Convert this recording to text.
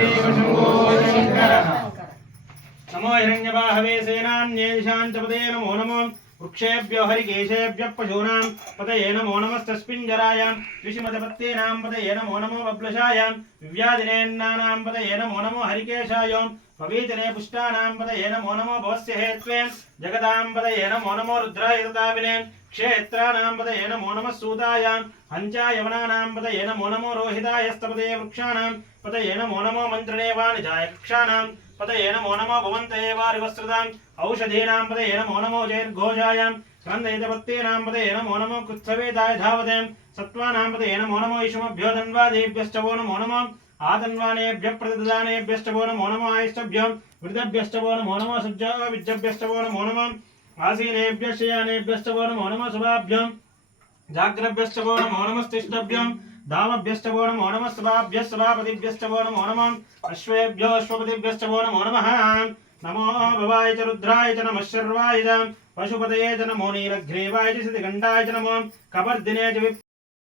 नमो हिरण्यबाहवे सेनान्येषाञ्चपदे नमो नमो वृक्षेभ्यो हरिकेशेभ्यः पशूनां पतये नमो नमस्तस्मिञ्जरायां विषमजपत्तीनां पतये नमो नमो बब्लशायां विव्याधिनेन्नानां पतये नमो नमो हरिकेशायों पवीतने पुष्टानां पतये नमो नमो भवस्य हेत्वे जगदां पतये नमो नमो रुद्राय तदाविने क्षेत्राणां पतये नमो नमः सूतायां हञ्चायवनानां पतये नमो नमो रोहितायस्तपदे वृक्षाणां पतये नमो नमो मन्त्रिणे वाणिजाय कक्षाणां पतये नमो नमो भवन्तये वारिवस्त्रदाम् औषधीनां पतये नमो नमो जैर्घोषायां स्कन्धयतपत्तीनां पतये नमो नमो कृत्सवेदाय धावते सत्त्वानां पतये नमो नमो इषुमभ्यो धन्वादेभ्यश्च वो नमो नमो आतन्वानेभ्यः प्रतिददानेभ्यश्च वो नमो नमो आयश्चभ्यो वृद्धभ्यश्च वो नमो नमो सज्जाविज्जभ्यश्च वो नमो नमो आसीनेभ्यश्च यानेभ्यश्च वो नमो नमो शुभाभ्यो जाग्रभ्यश्च वो नमो नमस्तिष्ठभ्यो दामभ्यश्च वो नमो नमः सभाभ्यः सभापतिभ्यश्च वो नमो नमः अश्वेभ्यो अश्वपतिभ्यश्च वो नमो नमः नमो भवाय च रुद्राय च नमः शर्वाय च पशुपतये च नमो नीलग्रीवाय च सिद्धिघण्टाय च नमो कपर्दिने च